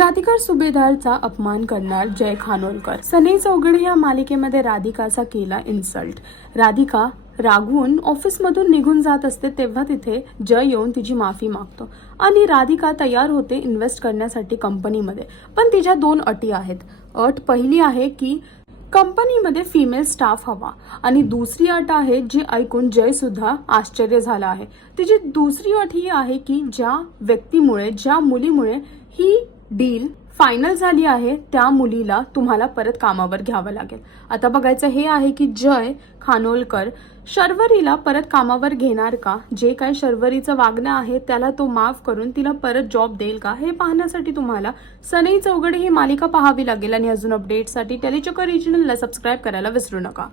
राधिका सुभेदारचा अपमान करणार जय खानोलकर. सनई चौघडे या मालिकेमध्ये राधिकाचा केला इन्सल्ट. राधिका रागवून ऑफिसमधून निघून जात असते तेव्हा तिथे जय येऊन तिची माफी मागतो आणि राधिका तयार होते इन्व्हेस्ट करण्यासाठी कंपनीमध्ये. पण तिच्या दोन अटी आहेत. अट पहिली आहे की कंपनीमध्ये फिमेल स्टाफ हवा आणि दुसरी अट आहे जी ऐकून जय सुद्धा आश्चर्य झाला आहे. तिची दुसरी अट ही आहे की ज्या व्यक्तीमुळे ज्या मुलीमुळे ही डील फायनल झाली आहे त्या मुलीला तुम्हाला परत कामावर घ्यावं लागेल. आता बघायचं हे आहे की जय खानोलकर शर्वरीला परत कामावर घेणार का, जे काय शर्वरीचं वागणं आहे त्याला तो माफ करून तिला परत जॉब देईल का, हे पाहण्यासाठी तुम्हाला सनई चौघडे ही मालिका पाहावी लागेल. आणि अजून अपडेटसाठी टेलीचक्कर रिजनलला सबस्क्राईब करायला विसरू नका.